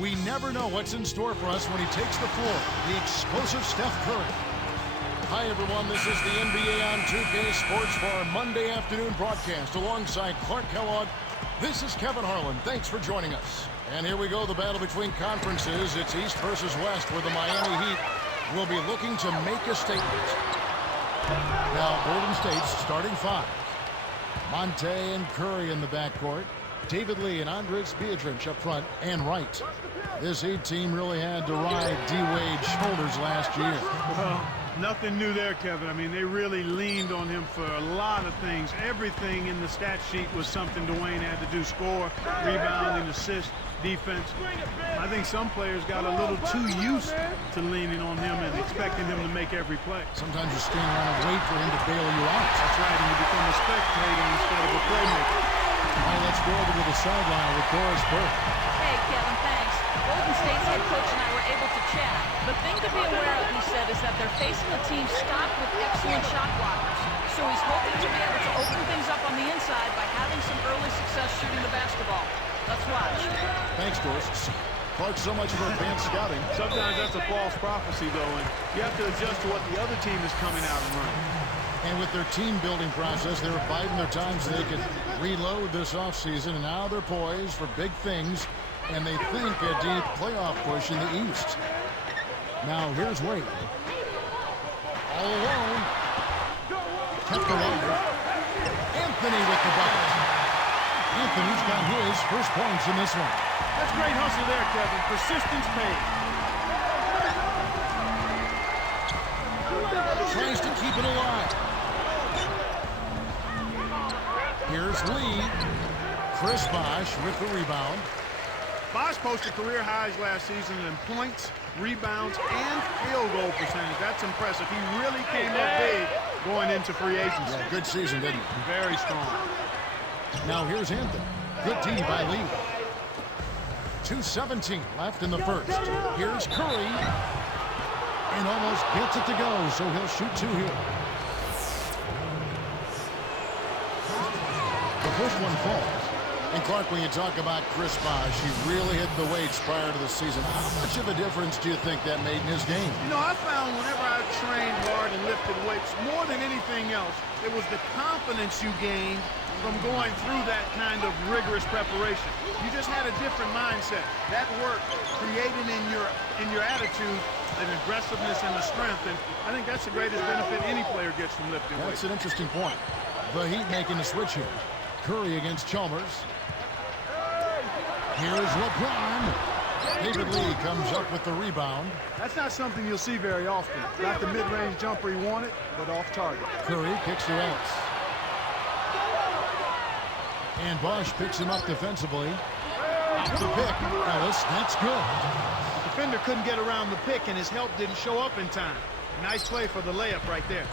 We never know what's in store for us when he takes the floor. The explosive Steph Curry. Hi, everyone. This is the NBA on 2K Sports for our Monday afternoon broadcast. Alongside Clark Kellogg, this is Kevin Harlan. Thanks for joining us. And here we go, the battle between conferences. It's East versus West, where the Miami Heat will be looking to make a statement. Now, Golden State's starting five. Monte and Curry in the backcourt. David Lee and Andres Pietrich up front and right. This Heat team really had to ride D-Wade's shoulders last year. Well, nothing new there, Kevin. I mean, they really leaned on him for a lot of things. Everything in the stat sheet was something Dwayne had to do. Score, rebounding, assist, defense. I think some players got a little too used to leaning on him and expecting him to make every play. Sometimes you stand around and wait for him to bail you out. That's right, and you become a spectator instead of a playmaker. All right, let's go over to the sideline with Doris Burke. Hey, Kevin, thanks. Golden State's head coach and I were able to chat. The thing to be aware of, he said, is that they're facing a team stocked with excellent shot blockers. So he's hoping to be able to open things up on the inside by having some early success shooting the basketball. Let's watch. Thanks, Doris. Clark, so much for advanced scouting. Sometimes that's a false prophecy, though, and you have to adjust to what the other team is coming out and running. And with their team-building process, they were biding their time so they could reload this offseason, and now they're poised for big things, and they think a deep playoff push in the East. Now, here's Wade. All alone. Kept alive. Anthony with the bucket. Anthony's got his first points in this one. That's great hustle there, Kevin. Persistence paid. Tries to keep it alive. Here's Lee. Chris Bosh with the rebound. Bosh posted career highs last season in points, rebounds, and field goal percentage. That's impressive. He really came up big going into free agency. Yeah, good season, didn't he? Very strong. Now here's Anthony. Good D by Lee. 2:17 left in the first. Here's Curry. And almost gets it to go, so he'll shoot two here. The first one falls. And Clark, when you talk about Chris Bosh, he really hit the weights prior to the season. How much of a difference do you think that made in his game? You know, I found whenever I trained hard and lifted weights, more than anything else, it was the confidence you gained from going through that kind of rigorous preparation. You just had a different mindset. That work created in your attitude an aggressiveness and the strength, and I think that's the greatest benefit any player gets from lifting weights. That's an interesting point. The Heat making the switch here. Curry against Chalmers. Here's LeBron. David Lee comes up with the rebound. That's not something you'll see very often. Not the mid-range jumper he wanted, but off target. Curry kicks to Ellis. And Bosh picks him up defensively. Off the pick. Ellis, that's good. The defender couldn't get around the pick, and his help didn't show up in time. Nice play for the layup right there.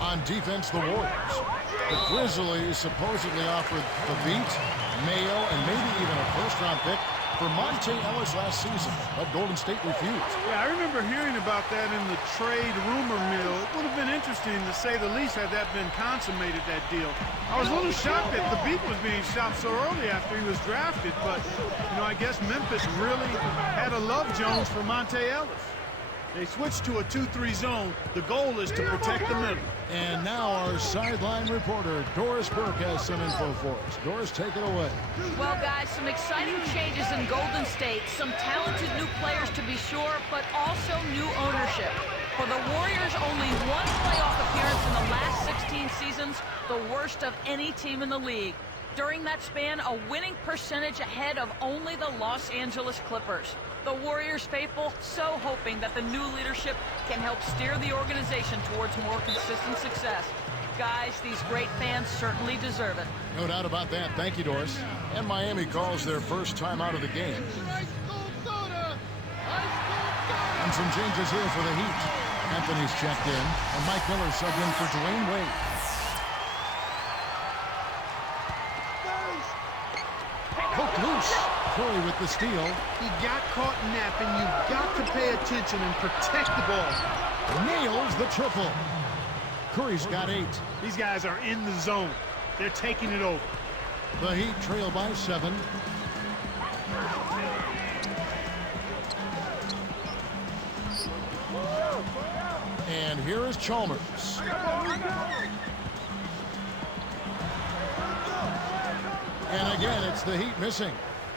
On defense, the Warriors. The Grizzlies supposedly offered the beat, Mayo, and maybe even a first-round pick for Monte Ellis last season, but Golden State refused. Yeah, I remember hearing about that in the trade rumor mill. It would have been interesting, to say the least, had that been consummated, that deal. I was a little shocked that the beat was being shot so early after he was drafted, but, you know, I guess Memphis really had a love Jones for Monte Ellis. They switched to a 2-3 zone. The goal is to protect the middle. And now our sideline reporter, Doris Burke, has some info for us. Doris, take it away. Well, guys, some exciting changes in Golden State. Some talented new players, to be sure, but also new ownership. For the Warriors, only one playoff appearance in the last 16 seasons, the worst of any team in the league. During that span, a winning percentage ahead of only the Los Angeles Clippers. The Warriors faithful so hoping that the new leadership can help steer the organization towards more consistent success. Guys, these great fans certainly deserve it. No doubt about that. Thank you, Doris. And Miami calls their first time out of the game. And some changes here for the Heat. Anthony's checked in, and Mike Miller subbed in for Dwayne Wade. Hooked loose. Curry with the steal. He got caught napping. You've got to pay attention and protect the ball. Nails the triple. Curry's got 8. These guys are in the zone. They're taking it over. The Heat trail by 7. And here is Chalmers. And again, it's the Heat missing.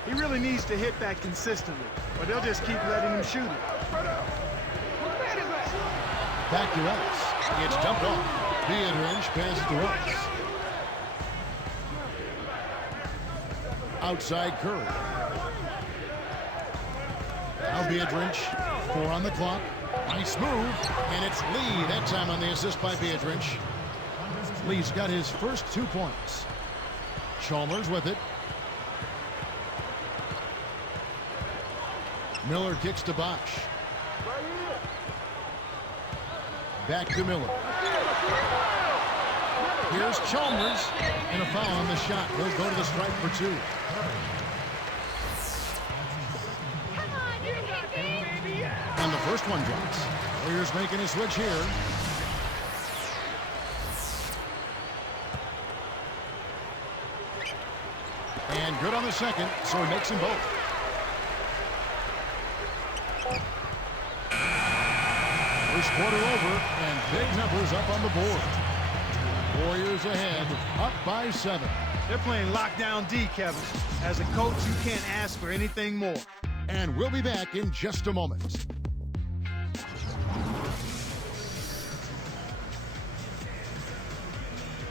He really needs to hit that consistently, or they'll just keep letting him shoot it. Back to Ellis. It's dumped off. Beardridge passes to Ellis. Outside Curry. Now Beardridge. 4 on the clock. Nice move. And it's Lee that time on the assist by Beardridge. Lee's got his first 2 points. Chalmers with it. Miller kicks to Bosch. Back to Miller. Here's Chalmers. And a foul on the shot. He'll go to the stripe for 2. And the first one drops. Warriors making a switch here. And good on the second, so he makes them both. First quarter over, and big numbers up on the board. Warriors ahead, up by 7. They're playing lockdown D, Kevin. As a coach, you can't ask for anything more. And we'll be back in just a moment.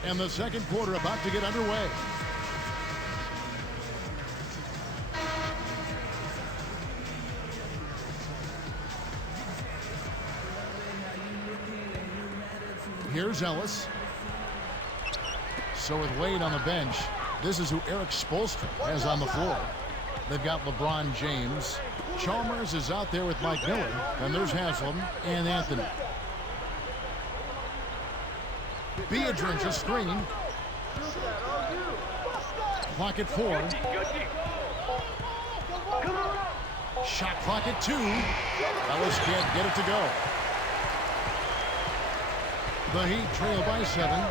And the second quarter about to get underway. Here's Ellis. So with Wade on the bench, this is who Eric Spoelstra has on the floor. They've got LeBron James. Chalmers is out there with Mike Miller. And there's Haslam and Anthony. Beardridge a screen. Clock at 4. Shot clock at 2. Ellis can't get it to go. The Heat trail by 7.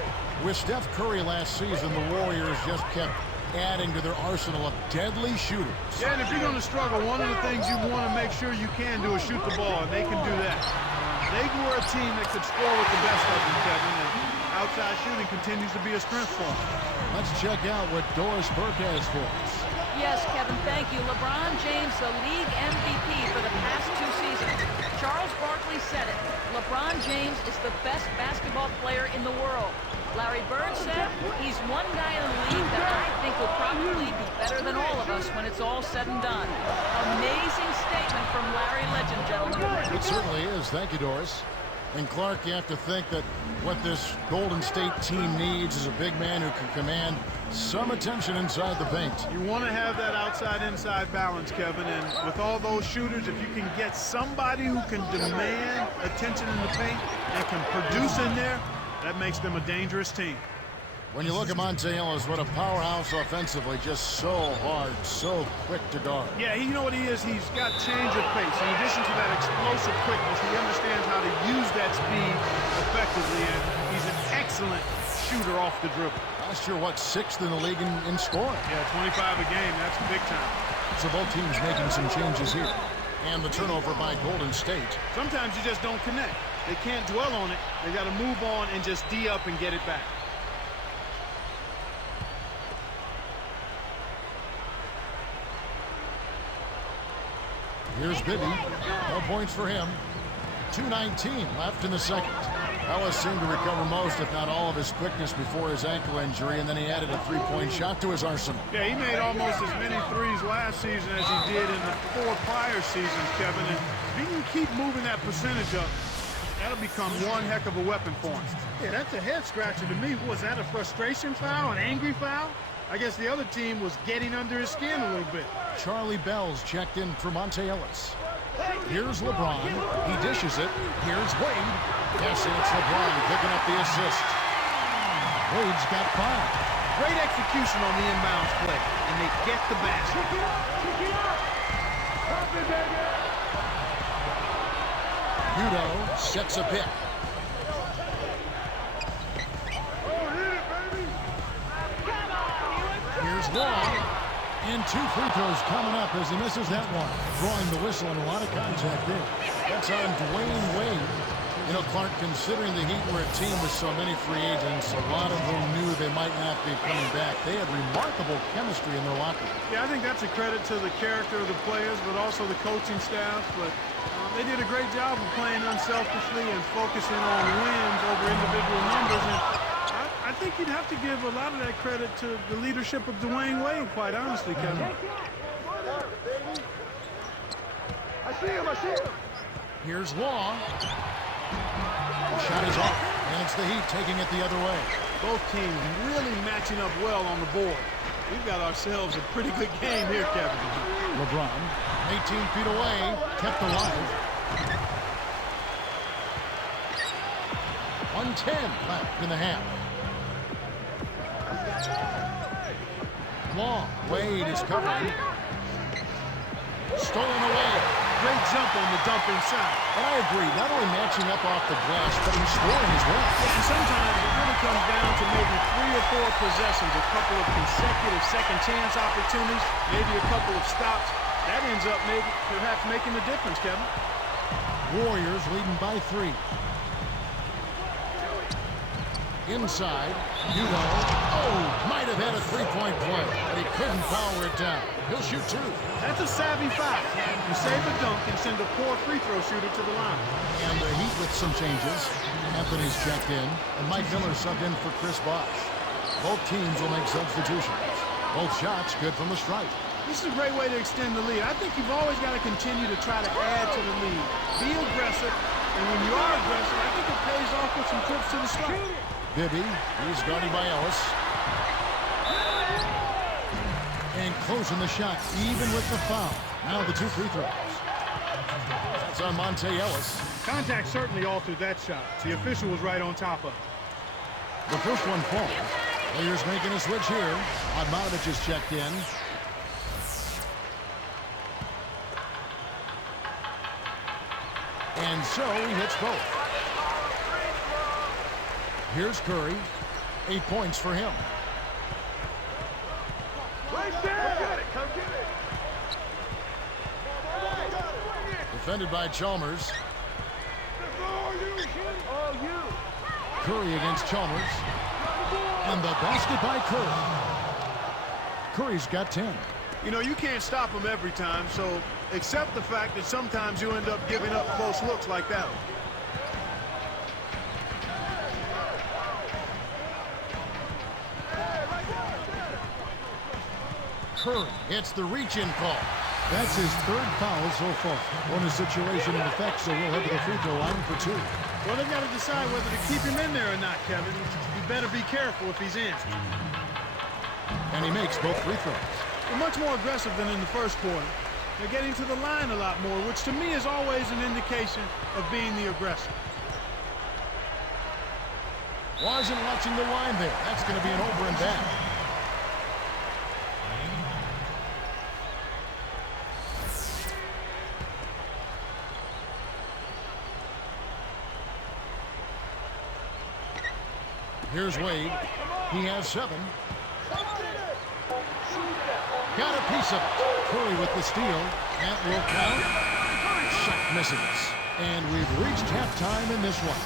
With Steph Curry last season, the Warriors just kept adding to their arsenal of deadly shooters. Yeah, and if you're going to struggle, one of the things you want to make sure you can do is shoot the ball, and they can do that. They were a team that could score with the best of them, Kevin, and outside shooting continues to be a strength for them. Let's check out what Doris Burke has for us. Yes, Kevin, thank you. LeBron James, the league MVP for the past 2 seasons. Charles Barkley said it. LeBron James is the best basketball player in the world. Larry Bird said he's one guy in the league that I think will probably be better than all of us when it's all said and done. Amazing statement from Larry Legend, gentlemen. It certainly is. Thank you, Doris. And Clark, you have to think that what this Golden State team needs is a big man who can command some attention inside the paint. You want to have that outside-inside balance, Kevin, and with all those shooters, if you can get somebody who can demand attention in the paint and can produce in there, that makes them a dangerous team. When you look at Monte Ellis, what a powerhouse offensively, just so hard, so quick to guard. Yeah, you know what he is? He's got change of pace. In addition to that explosive quickness, he understands how to use that speed effectively, and he's an excellent shooter off the dribble. Last year, what, 6th in the league in scoring? Yeah, 25 a game. That's big time. So both teams making some changes here. And the turnover by Golden State. Sometimes you just don't connect. They can't dwell on it. They got to move on and just D up and get it back. Here's Bibby. No points for him. 2:19 left in the second. Ellis seemed to recover most, if not all, of his quickness before his ankle injury, and then he added a 3-point shot to his arsenal. Yeah, he made almost as many threes last season as he did in the 4 prior seasons, Kevin. And if he can keep moving that percentage up, that'll become one heck of a weapon for him. Yeah, that's a head-scratcher to me. Was that a frustration foul, an angry foul? I guess the other team was getting under his skin a little bit. Charlie Bell's checked in for Monte Ellis. Here's LeBron. He dishes it. Here's Wade. Yes, and it's LeBron picking up the assist. Wade's got 5. Great execution on the inbounds play, and they get the basket. Udo sets a pick. Here's Long. And 2 free throws coming up as he misses that one. Drawing the whistle and a lot of contact there. That's on Dwayne Wade. You know, Clark, considering the Heat were a team with so many free agents, a lot of them knew they might not be coming back. They had remarkable chemistry in their locker room. Yeah, I think that's a credit to the character of the players, but also the coaching staff. But they did a great job of playing unselfishly and focusing on wins over individual numbers. And I think you'd have to give a lot of that credit to the leadership of Dwayne Wade, quite honestly, Kevin. I see him. Here's Law. The shot is off, and it's the Heat taking it the other way. Both teams really matching up well on the board. We've got ourselves a pretty good game here, Kevin. LeBron, 18 feet away, kept alive. 1:10 left in the half. Long, Wade is covering. Stolen away. Great jump on the dump inside. But I agree, not only matching up off the glass, but in scoring as well. And sometimes it really comes down to maybe 3 or 4 possessions, a couple of consecutive second chance opportunities, maybe a couple of stops. That ends up perhaps making the difference, Kevin. Warriors leading by 3. Inside, might have had a three-point play, but he couldn't power it down. He'll shoot 2. That's a savvy foul. You save a dunk and send a poor free throw shooter to the line. And the Heat with some changes. Anthony's checked in, and Mike Miller subbed in for Chris Bosh. Both teams will make substitutions. Both shots good from the stripe. This is a great way to extend the lead. I think you've always got to continue to try to add to the lead. Be aggressive, and when you are aggressive, I think it pays off with some trips to the stripe. Bibby, he's guarded by Ellis. And closing the shot, even with the foul. Now the 2 free throws. That's on Monte Ellis. Contact certainly altered that shot. The official was right on top of it. The first one falls. Players making a switch here. Odmanovic is checked in. And so he hits both. Here's Curry. 8 points for him. Right there. Come get it. Defended by Chalmers. Oh, you. Curry against Chalmers. And the basket by Curry. Curry's got 10. You know, you can't stop him every time, so accept the fact that sometimes you end up giving up close looks like that one. Curry gets the reach-in call. That's his 3rd foul so far. Bonus situation in effect, so we'll head to the free throw line for 2. Well, they've got to decide whether to keep him in there or not, Kevin. You better be careful if he's in. And he makes both free throws. They're much more aggressive than in the first quarter. They're getting to the line a lot more, which to me is always an indication of being the aggressor. Wasn't watching the line there. That's going to be an over and back. Here's Wade. He has 7. Got a piece of it. Curry with the steal. That will count. Shot misses. And we've reached halftime in this one.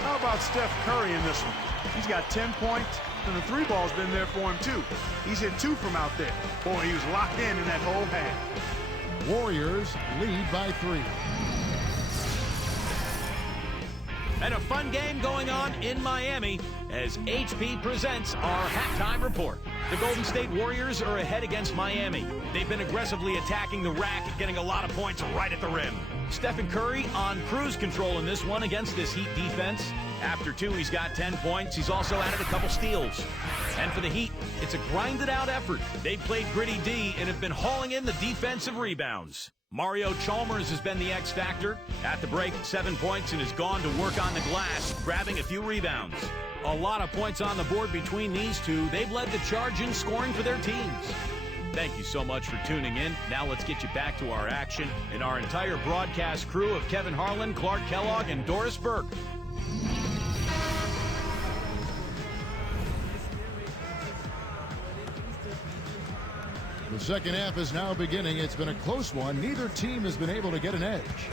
How about Steph Curry in this one? He's got 10 points, and the 3 ball's been there for him, too. He's hit 2 from out there. Boy, he was locked in that whole half. Warriors lead by 3. And a fun game going on in Miami as HP presents our halftime report. The Golden State Warriors are ahead against Miami. They've been aggressively attacking the rack and getting a lot of points right at the rim. Stephen Curry on cruise control in this one against this Heat defense. After 2, he's got 10 points. He's also added a couple steals. And for the Heat, it's a grinded-out effort. They've played gritty D and have been hauling in the defensive rebounds. Mario Chalmers has been the X factor. At the break, 7 points and has gone to work on the glass, grabbing a few rebounds. A lot of points on the board between these two. They've led the charge in scoring for their teams. Thank you so much for tuning in. Now let's get you back to our action and our entire broadcast crew of Kevin Harlan, Clark Kellogg, and Doris Burke. The second half is now beginning. It's been a close one. Neither team has been able to get an edge.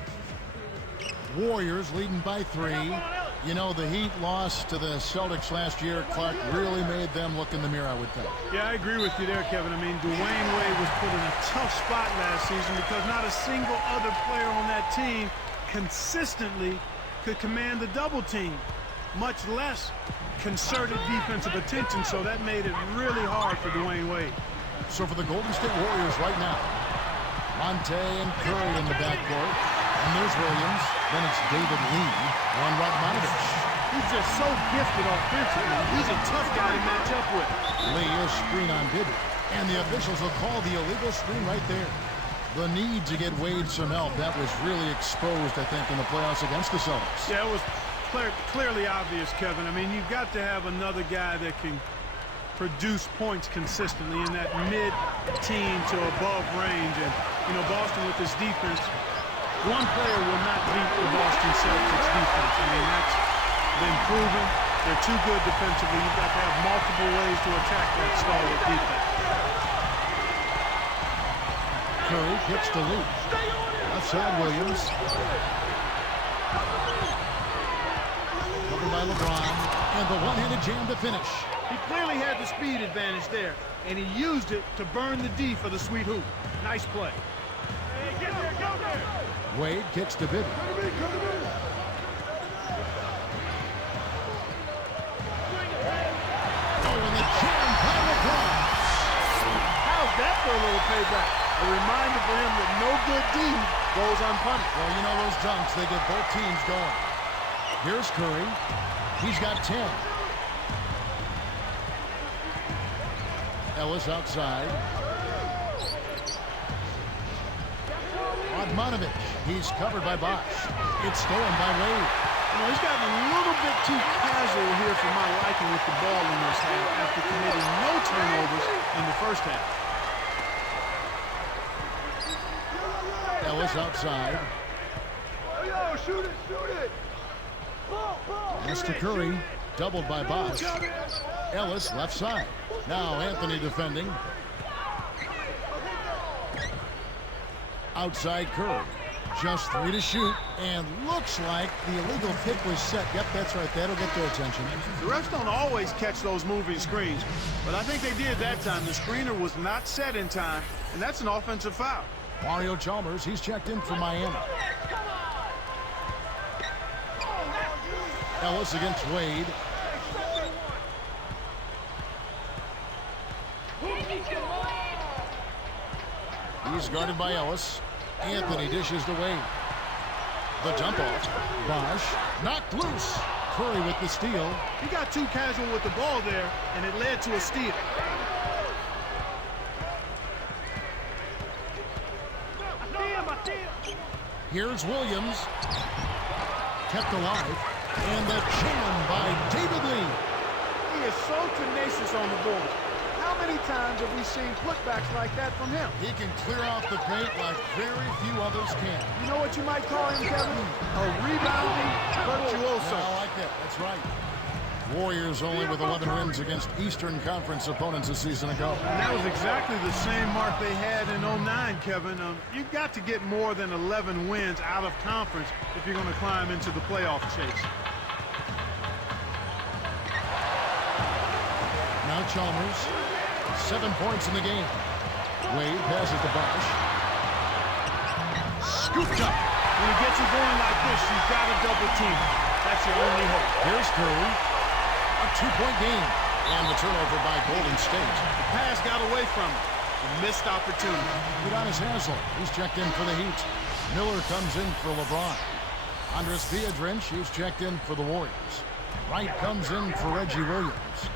Warriors leading by 3. You know, the Heat lost to the Celtics last year. Clark really made them look in the mirror, I would think. Yeah, I agree with you there, Kevin. I mean, Dwayne Wade was put in a tough spot last season because not a single other player on that team consistently could command the double team, much less concerted defensive attention, so that made it really hard for Dwayne Wade. So for the Golden State Warriors right now, Monte and Curry in the backcourt. And there's Williams. Then it's David Lee and Radmanovich. He's just so gifted offensively. He's a tough guy to match up with. Lee is screen on Bibby. And the officials will call the illegal screen right there. The need to get Wade some help, that was really exposed, I think, in the playoffs against the Celtics. Yeah, it was clearly obvious, Kevin. I mean, you've got to have another guy that can produce points consistently in that mid-teen to above range. And, you know, Boston with this defense, one player will not beat the Boston Celtics defense. I mean, that's been proven. They're too good defensively. You've got to have multiple ways to attack that stalwart defense. Curry hits the lead. Outside Williams. Covered by LeBron. And the one-handed jam to finish. He clearly had the speed advantage there, and he used it to burn the D for the sweet hoop. Nice play. Hey, get there, go there. Wade kicks to Bibby. Come to me, come to me. Oh, and the jam by LeBron. How's that for a little payback? A reminder for him that no good deed goes unpunished. Well, you know those dunks, they get both teams going. Here's Curry. He's got 10. Ellis outside. Radmanovich. He's covered by Bosch. It's stolen by Wade. You know, he's gotten a little bit too casual here for my liking with the ball in this half after committing no turnovers in the first half. Ellis outside. Oh, yo, shoot it, shoot it. Mr. Curry, doubled by Bosch. Ellis left side. Now Anthony defending. Outside Curry. Just 3 to shoot. And looks like the illegal kick was set. Yep, that's right. That'll get their attention. The refs don't always catch those moving screens, but I think they did that time. The screener was not set in time, and that's an offensive foul. Mario Chalmers, he's checked in for Miami. Ellis against Wade. He's guarded by Ellis. Anthony dishes to Wade. The dump off. Bosch knocked loose. Curry with the steal. He got too casual with the ball there, and it led to a steal. Here's Williams. Kept alive. And the jam by David Lee. He is so tenacious on the board. How many times have we seen putbacks like that from him? He can clear out the paint like very few others can. You know what you might call him, Kevin? A rebounding virtuoso. I like that. That's right. Warriors only with 11 wins against Eastern Conference opponents a season ago. And that was exactly the same mark they had in 09, Kevin. You've got to get more than 11 wins out of conference if you're going to climb into the playoff chase. Now Chalmers, 7 points in the game. Wade passes to Bosch. Scooped up. When he gets you going like this, you've got to double team. That's your only hope. Here's Curry. A 2-point game. And the turnover by Golden State. The pass got away from him. A missed opportunity. Udonis Haslem, he's checked in for the Heat. Miller comes in for LeBron. Andres Viadrinch, he's checked in for the Warriors. Wright comes in for Reggie Williams.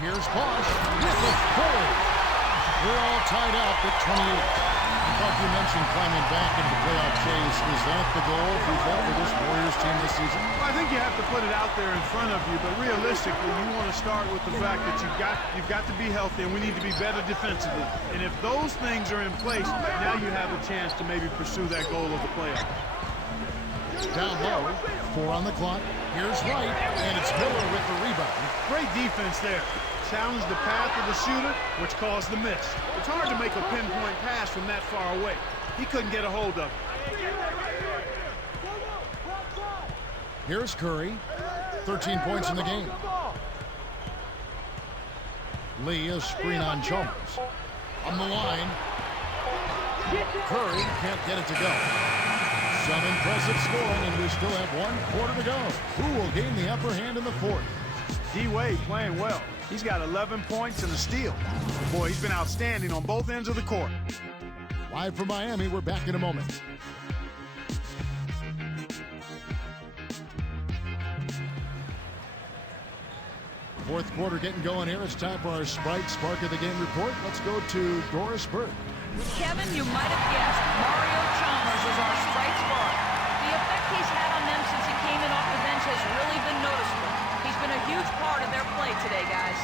Here's Bosch with the 4. We're all tied up at 28. I thought you mentioned climbing back into the playoff chase. Is that the goal for this Warriors team this season? Well, I think you have to put it out there in front of you, but realistically, you want to start with the fact that you've got to be healthy, and we need to be better defensively. And if those things are in place, now you have a chance to maybe pursue that goal of the playoffs. Down low, 4 on the clock. Here's Wright, and it's Miller with the rebound. Great defense there. challenged the path of the shooter, which caused the miss. It's hard to make a pinpoint pass from that far away. He couldn't get a hold of it. Here's Curry. 13 points in the game. Lee, a screen on Chalmers. On the line. Curry can't get it to go. Some impressive scoring, and we still have 1 quarter to go. Who will gain the upper hand in the fourth? D-Wade playing well. He's got 11 points and a steal. Boy, he's been outstanding on both ends of the court. Live from Miami, we're back in a moment. Fourth quarter getting going here. It's time for our Sprite Spark of the Game report. Let's go to Doris Burke. Kevin, you might have guessed Mario Chalmers is our Sprite Spark. The effect he's had on them since he came in off the bench has really been noticeable. He's been a huge part of their play today, guys.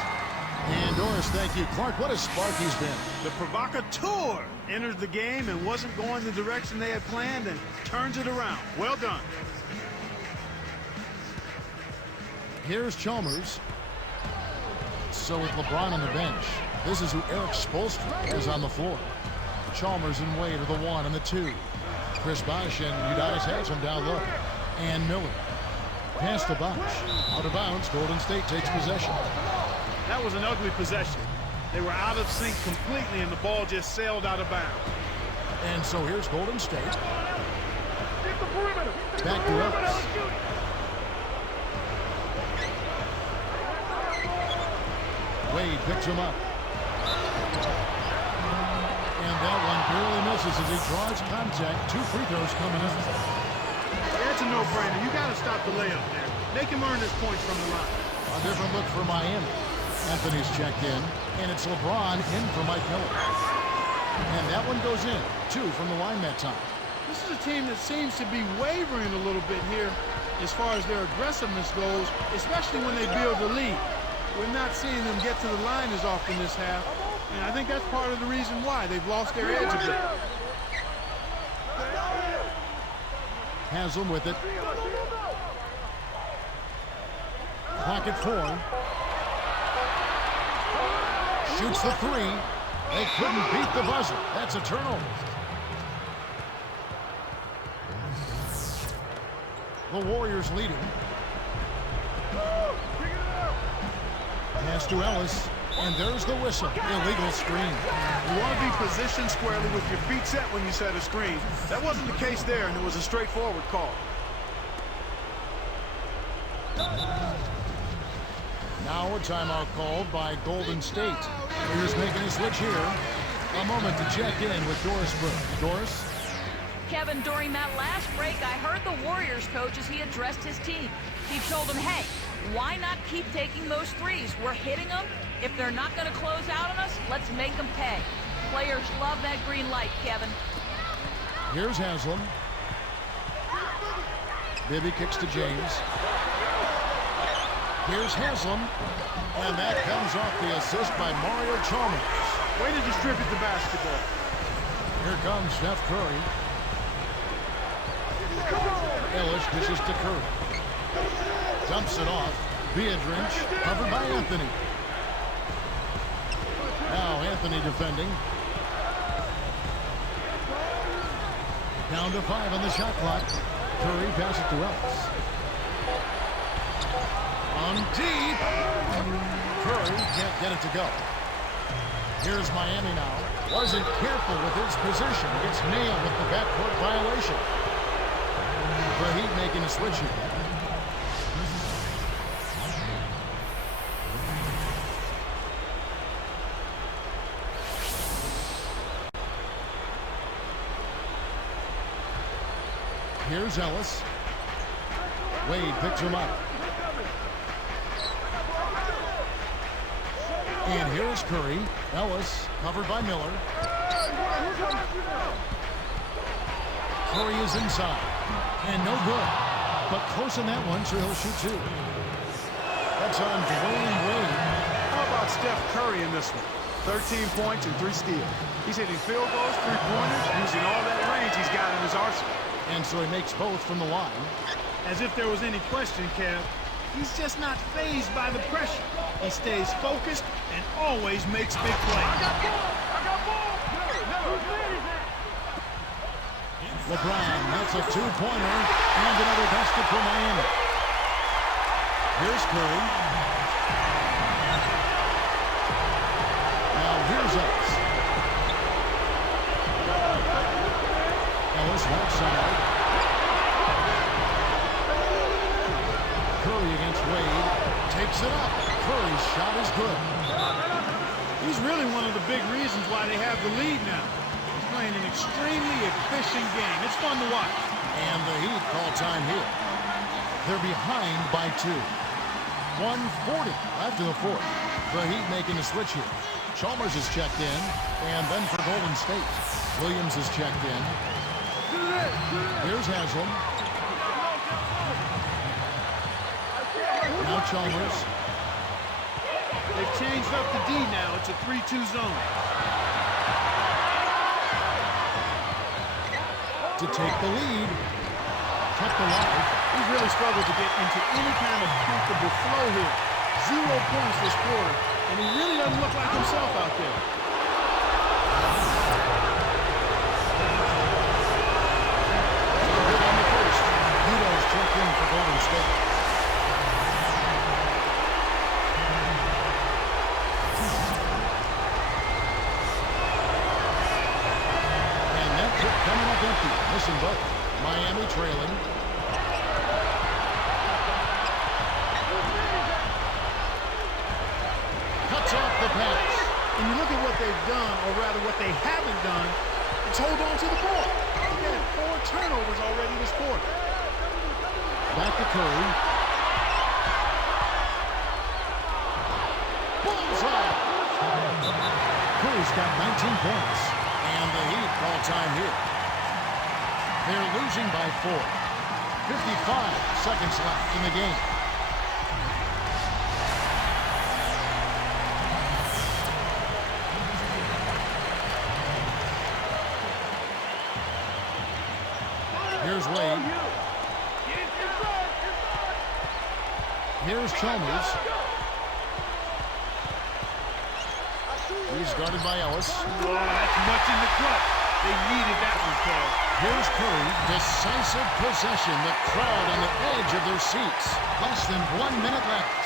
And Doris, thank you. Clark, what a spark he's been. The provocateur entered the game and wasn't going the direction they had planned and turns it around. Well done. Here's Chalmers. So with LeBron on the bench, this is who Eric Spoelstra is on the floor. Chalmers and Wade are the 1 and the 2. Chris Bosh and Udonis Haslem down low. And Miller. Pass to Bosh. Out of bounds, Golden State takes possession. That was an ugly possession. They were out of sync completely and the ball just sailed out of bounds. And so here's Golden State. Back to Ellis. Wade picks him up. And that one barely misses as he draws contact. 2 free throws coming up. That's a no-brainer. You got to stop the layup there. Make him earn his points from the line. A different look for Miami. Anthony's checked in, and it's LeBron in for Mike Miller. And that one goes in. 2 from the line that time. This is a team that seems to be wavering a little bit here as far as their aggressiveness goes, especially when they build the lead. We're not seeing them get to the line as often this half, and I think that's part of the reason why they've lost their edge a bit. Haslem with it. Clock at 4. Shoots the 3. They couldn't beat the buzzer. That's a turnover. The Warriors leading. Pass to Ellis, and there's the whistle. Illegal screen. You want to be positioned squarely with your feet set when you set a screen. That wasn't the case there, and it was a straightforward call. Now a timeout called by Golden State. Warriors making a switch here. A moment to check in with Doris Burke. Doris? Kevin, during that last break, I heard the Warriors coach as he addressed his team. He told them, hey, why not keep taking those threes? We're hitting them. If they're not going to close out on us, let's make them pay. Players love that green light, Kevin. Here's Haslem. Bibby kicks to James. Here's Haslem. And that comes off the assist by Mario Chalmers. Way to distribute the basketball. Here comes Steph Curry. Ellis dishes to Curry. Dumps it off. Beadrich covered by Anthony. Now Anthony defending. Down to 5 on the shot clock. Curry passes to Ellis. On deep. Curry can't get it to go. Here's Miami now. Wasn't careful with his position. Gets nailed with the backcourt violation. The Heat making a switch here. Here's Ellis. Wade picks him up. And here's Curry. Ellis covered by Miller. Curry is inside. And no good. But close in that one, so he'll shoot 2. That's on Dwayne Wade. How about Steph Curry in this one? 13 points and 3 steals. He's hitting field goals, 3-pointers, using all that range he's got in his arsenal. And so he makes both from the line. As if there was any question, Kev, He's just not fazed by the pressure. He stays focused and always makes big plays. LeBron, that's a two-pointer, and another basket for Miami. Here's Curry. Now here's Ellis. Ellis right side. Curry against Wade. Takes it up. Curry's shot is good. He's really one of the big reasons why they have the lead now. He's playing an extremely efficient game. It's fun to watch. And the Heat call time here. They're behind by 2. 1:40 after the fourth. The Heat making a switch here. Chalmers is checked in, and then for Golden State, Williams is checked in. Here's Haslam. Now Chalmers. They've changed up the D now. It's a 3-2 zone. To take the lead. Kept alive. He's really struggled to get into any kind of comfortable flow here. 0 points this quarter, and he really doesn't look like himself out there. Good on the first. Vito's checked in for Golden State. And that trip coming up empty. Missing both. Miami trailing. Cuts off the pass. When you look at what they've done, or rather what they haven't done, it's hold on to the ball. They've had 4 turnovers already this quarter. Back to Curry. Bullseye! Curry's got 19 points. And the Heat call time here. They're losing by 4. 55 seconds left in the game. Here's Wade. Here's Chalmers. He's guarded by Ellis. Oh, that's much in the clutch. They needed that one, Paul. Here's Curry. Decisive possession. The crowd on the edge of their seats. Less than 1 minute left.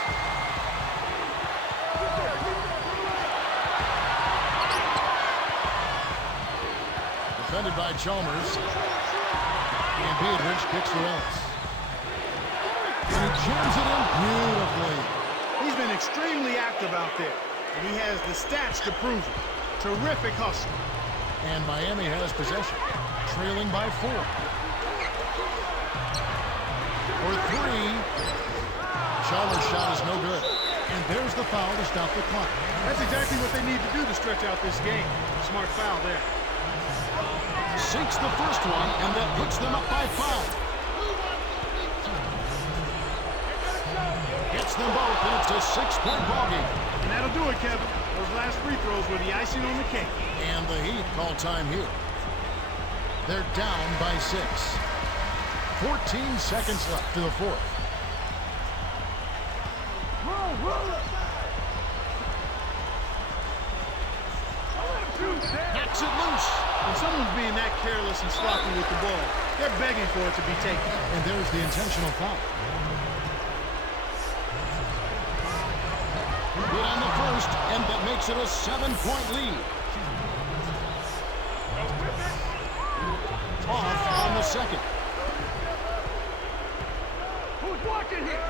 Defended by Chalmers. And Beatrice kicks for Ellis. And he jams it in beautifully. He's been extremely active out there, and he has the stats to prove it. Terrific hustle. And Miami has possession, trailing by 4. For 3. Chalmers' shot is no good. And there's the foul to stop the clock. That's exactly what they need to do to stretch out this game. Smart foul there. Sinks the first one, and that puts them up by 5. Gets them both, and it's a 6-point ballgame. And that'll do it, Kevin. Those last free throws were the icing on the cake. And the Heat call time here. They're down by 6. 14 seconds left to the fourth. Knocks it loose. When someone's being that careless and sloppy with the ball, they're begging for it to be taken. And there's the intentional foul. Good on the first, and that makes it a 7-point lead. Off on the second. Who's watching here?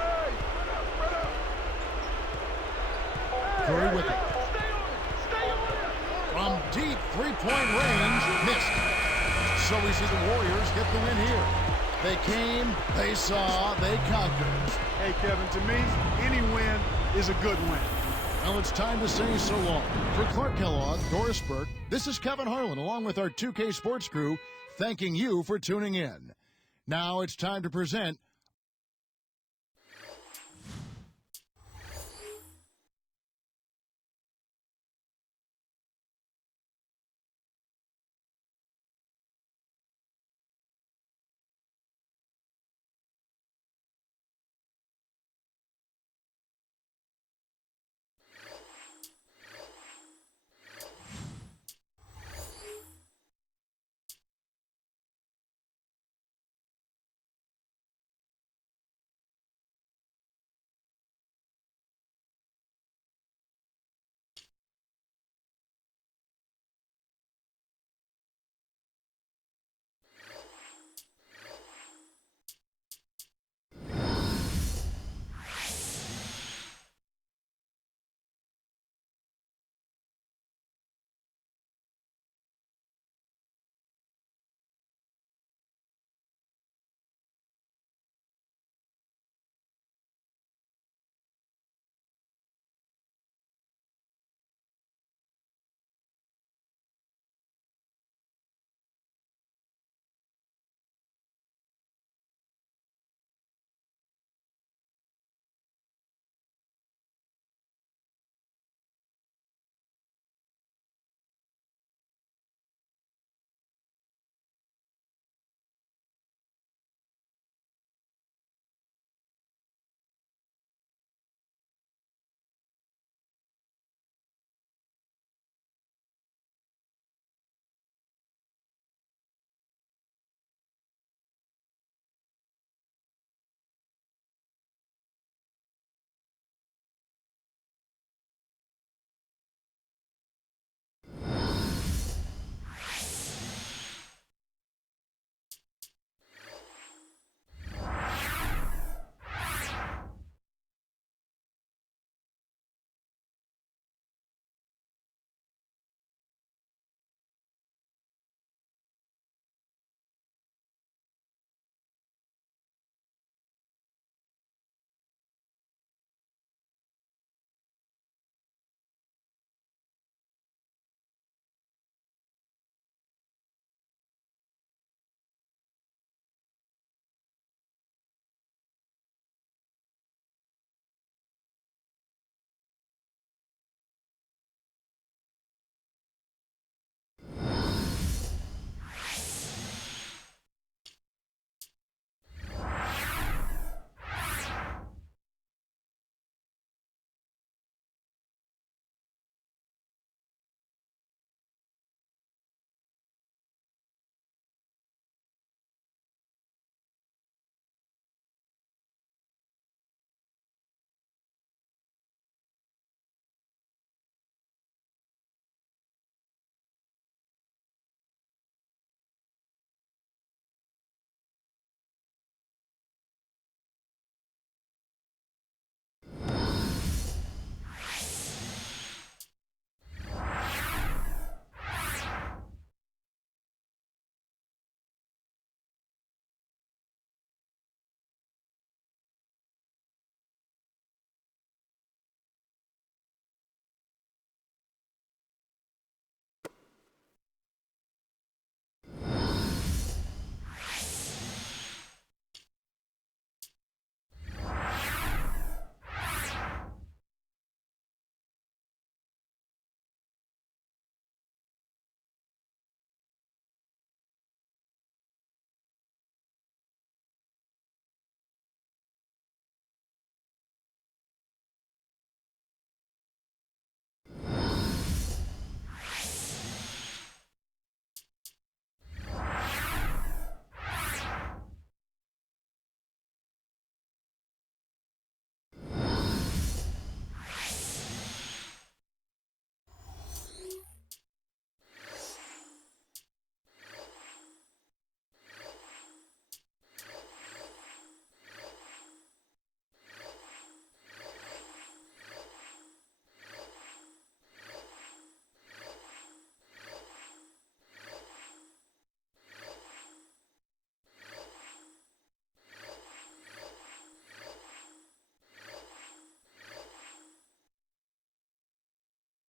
Curry with it. Stay on it. From deep three-point range, missed. So we see the Warriors get the win here. They came, they saw, they conquered. Hey, Kevin, to me, any win is a good win. Well, it's time to say so long. For Clark Kellogg, Doris Burke, this is Kevin Harlan, along with our 2K Sports crew, thanking you for tuning in. Now it's time to present